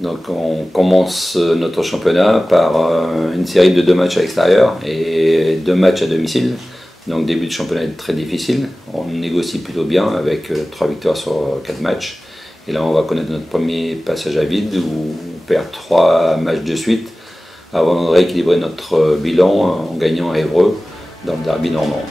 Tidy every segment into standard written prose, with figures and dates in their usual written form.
Donc on commence notre championnat par une série de 2 matchs à l'extérieur et 2 matchs à domicile. Donc début de championnat est très difficile. On négocie plutôt bien avec 3 victoires sur 4 matchs. Et là on va connaître notre premier passage à vide où on perd 3 matchs de suite avant de rééquilibrer notre bilan en gagnant à Évreux dans le derby normand.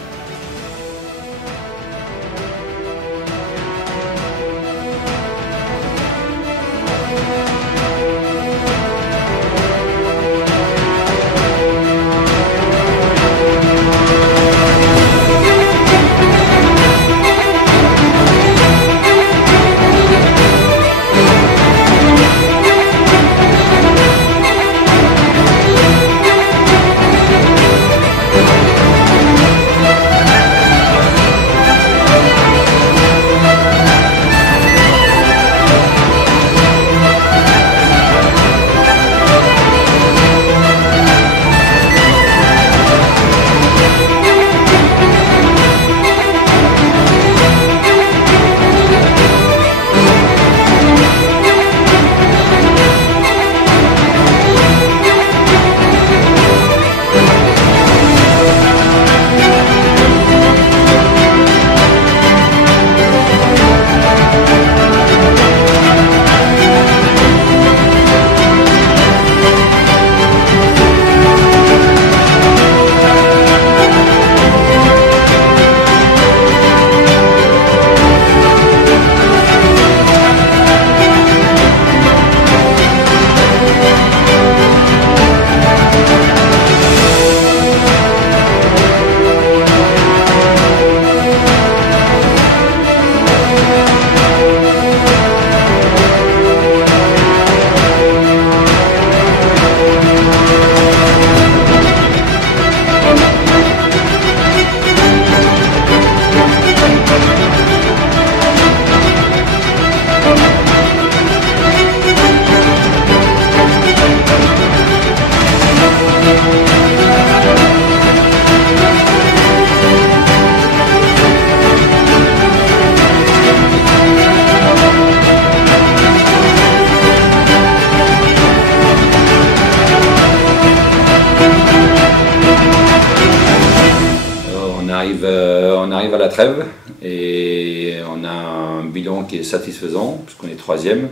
On arrive à la trêve et on a un bilan qui est satisfaisant puisqu'on est 3e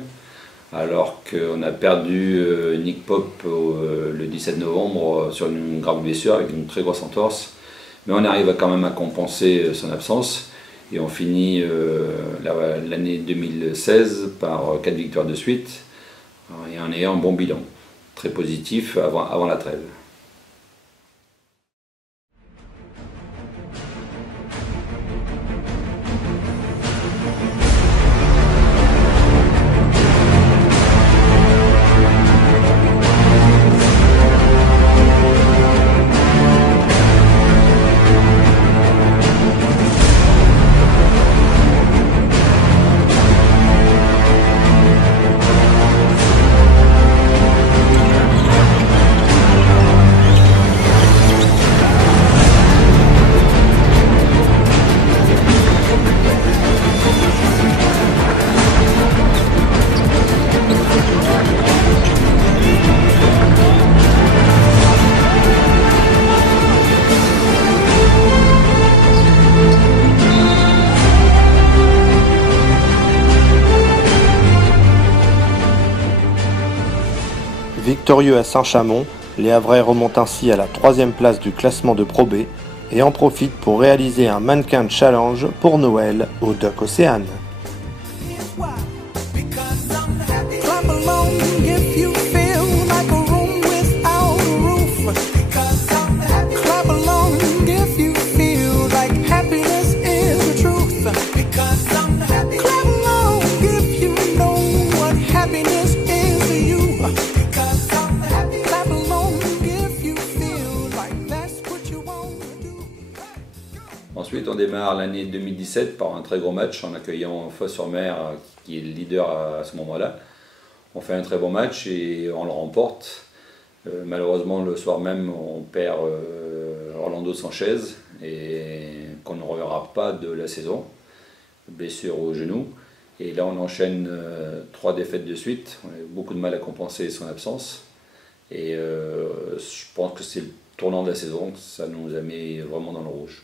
alors qu'on a perdu Nick Pope le 17 novembre sur une grave blessure avec une très grosse entorse. Mais on arrive quand même à compenser son absence et on finit l'année 2016 par 4 victoires de suite et en ayant un bon bilan, très positif avant la trêve. Victorieux à Saint-Chamond, les Havrais remontent ainsi à la 3e place du classement de Pro B et en profitent pour réaliser un mannequin challenge pour Noël au Duck Océane. Ensuite, on démarre l'année 2017 par un très gros match en accueillant Fos-sur-Mer, qui est le leader à ce moment-là. On fait un très bon match et on le remporte. Malheureusement, le soir même, on perd Orlando Sanchez, et qu'on ne reverra pas de la saison, blessure au genou. Et là, on enchaîne 3 défaites de suite. On a eu beaucoup de mal à compenser son absence. Et je pense que c'est le tournant de la saison. Ça nous a mis vraiment dans le rouge.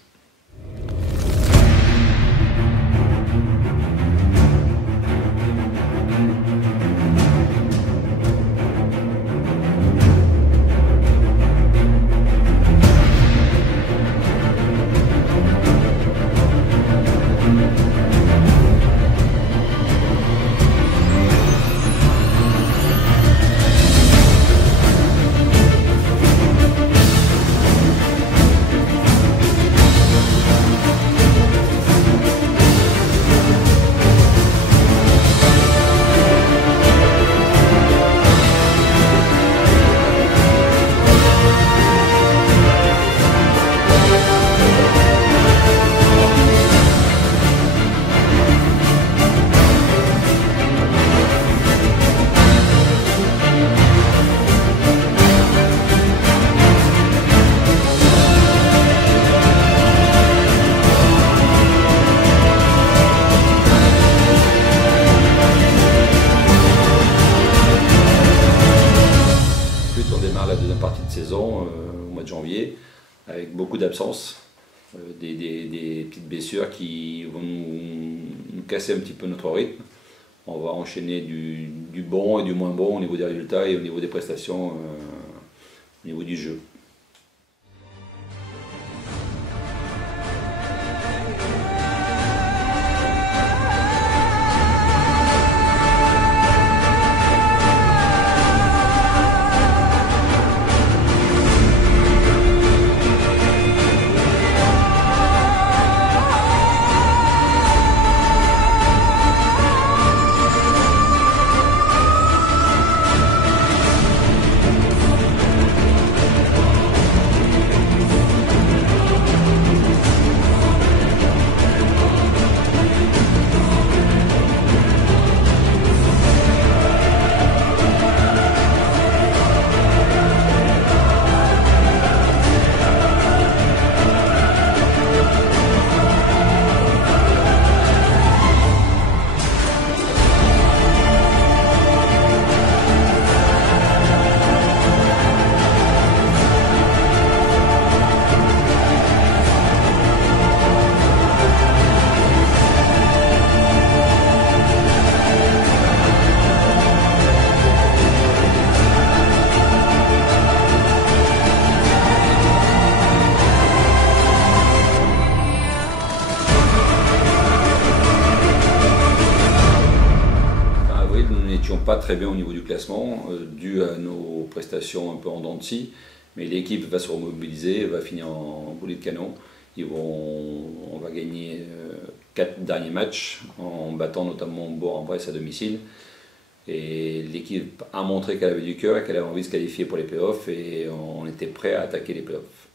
La deuxième partie de saison au mois de janvier avec beaucoup d'absences, des petites blessures qui vont nous casser un petit peu notre rythme. On va enchaîner du bon et du moins bon au niveau des résultats et au niveau des prestations, au niveau du jeu. Pas très bien au niveau du classement, dû à nos prestations un peu en dents de scie, mais l'équipe va se remobiliser, va finir en boulet de canon. On va gagner 4 derniers matchs en battant notamment Bourg-en-Bresse à domicile. Et l'équipe a montré qu'elle avait du cœur et qu'elle avait envie de se qualifier pour les playoffs et on était prêt à attaquer les playoffs.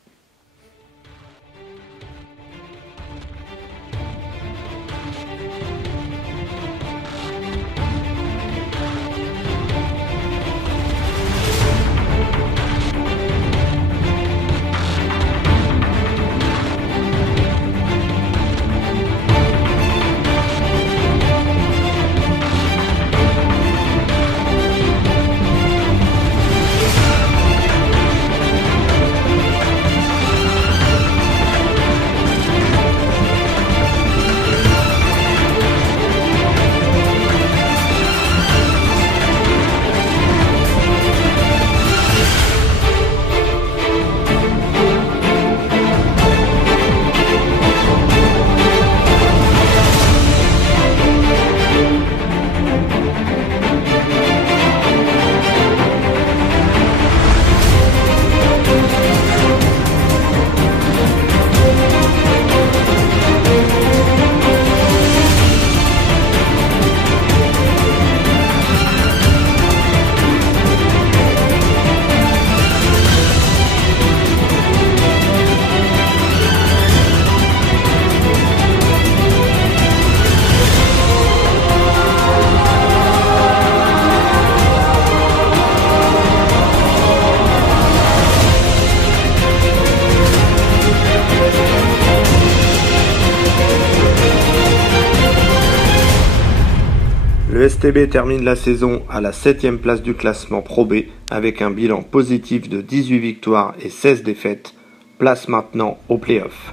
Le STB termine la saison à la 7e place du classement Pro B avec un bilan positif de 18 victoires et 16 défaites. Place maintenant aux playoffs.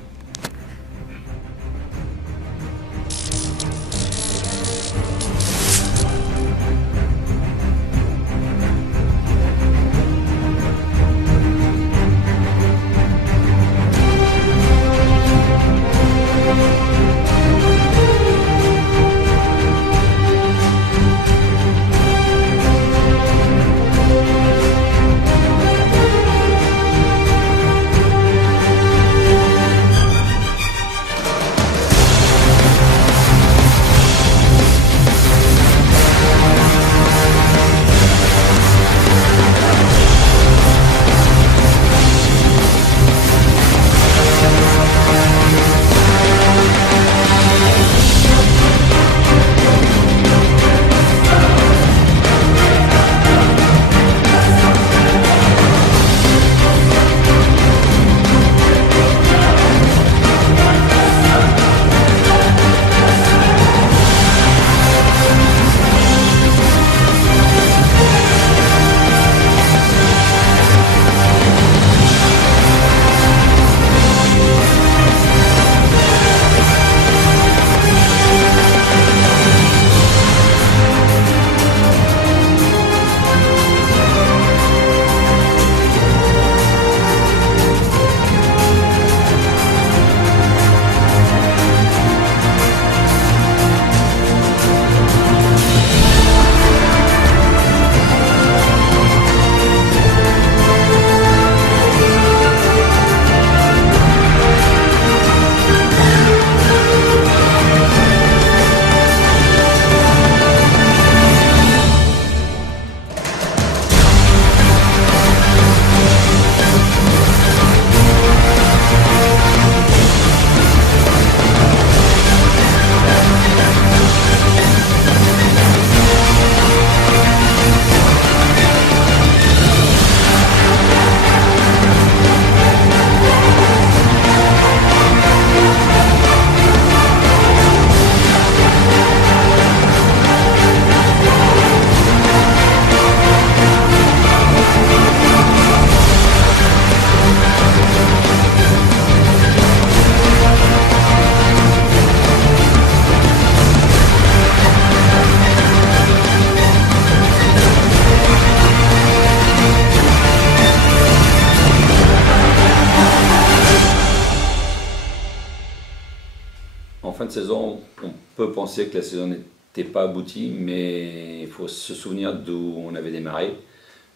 En fin de saison, on peut penser que la saison n'était pas aboutie, mais il faut se souvenir d'où on avait démarré.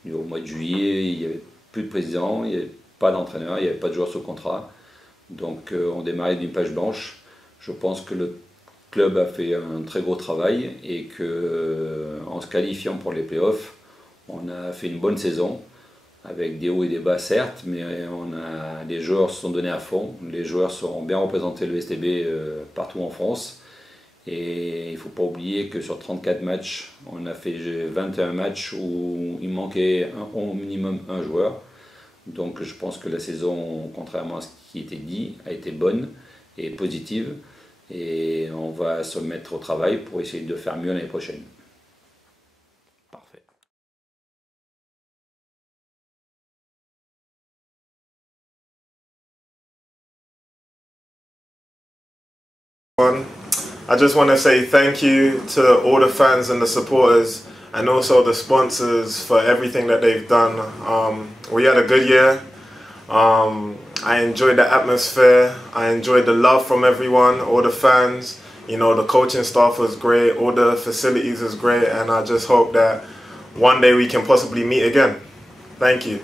Au mois de juillet, il n'y avait plus de président, il n'y avait pas d'entraîneur, il n'y avait pas de joueurs sous contrat. Donc on démarrait d'une page blanche. Je pense que le club a fait un très gros travail et qu'en se qualifiant pour les playoffs, on a fait une bonne saison. Avec des hauts et des bas certes, mais les joueurs se sont donnés à fond, les joueurs ont bien représenté le STB partout en France. Et il ne faut pas oublier que sur 34 matchs, on a fait 21 matchs où il manquait au minimum un joueur. Donc je pense que la saison, contrairement à ce qui était dit, a été bonne et positive. Et on va se mettre au travail pour essayer de faire mieux l'année prochaine. Parfait. I just want to say thank you to all the fans and the supporters and also the sponsors for everything that they've done. We had a good year. I enjoyed the atmosphere. I enjoyed the love from everyone, all the fans. You know, the coaching staff was great, all the facilities was great, and I just hope that one day we can possibly meet again. Thank you.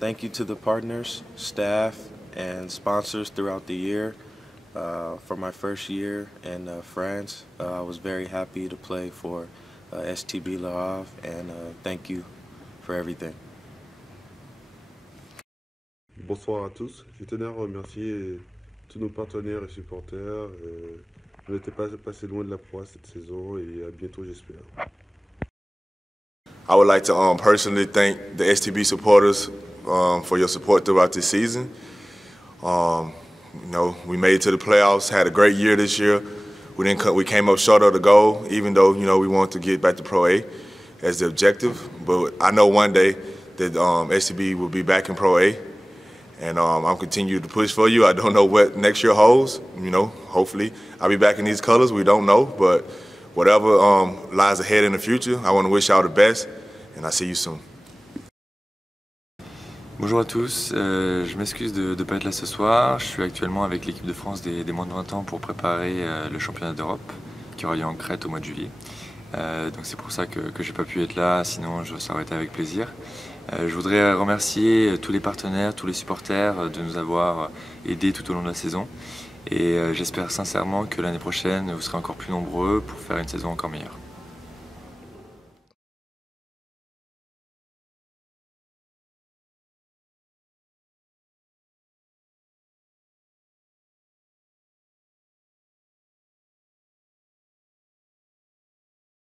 Thank you to the partners, staff, and sponsors throughout the year. For my first year in France, I was very happy to play for STB Le Havre, and thank you for everything. Bonsoir à tous. Je tenais à remercier tous nos partenaires et supporters. Je n'étais pas passé loin de la proie cette saison et à bientôt j'espère. I would like to personally thank the STB supporters for your support throughout this season. You know, we made it to the playoffs, had a great year this year. we came up short of the goal, even though we wanted to get back to Pro A as the objective. But I know one day that STB will be back in Pro A, and I'm continuing to push for you. I don't know what next year holds. Hopefully I'll be back in these colors. We don't know, but whatever lies ahead in the future, I want to wish y'all the best, and I'll see you soon. Bonjour à tous, je m'excuse de ne pas être là ce soir. Je suis actuellement avec l'équipe de France des moins de 20 ans pour préparer le championnat d'Europe qui aura lieu en Crète au mois de juillet. Donc c'est pour ça que je n'ai pas pu être là, sinon ça aurait été avec plaisir. Je voudrais remercier tous les partenaires, tous les supporters de nous avoir aidés tout au long de la saison. Et j'espère sincèrement que l'année prochaine vous serez encore plus nombreux pour faire une saison encore meilleure.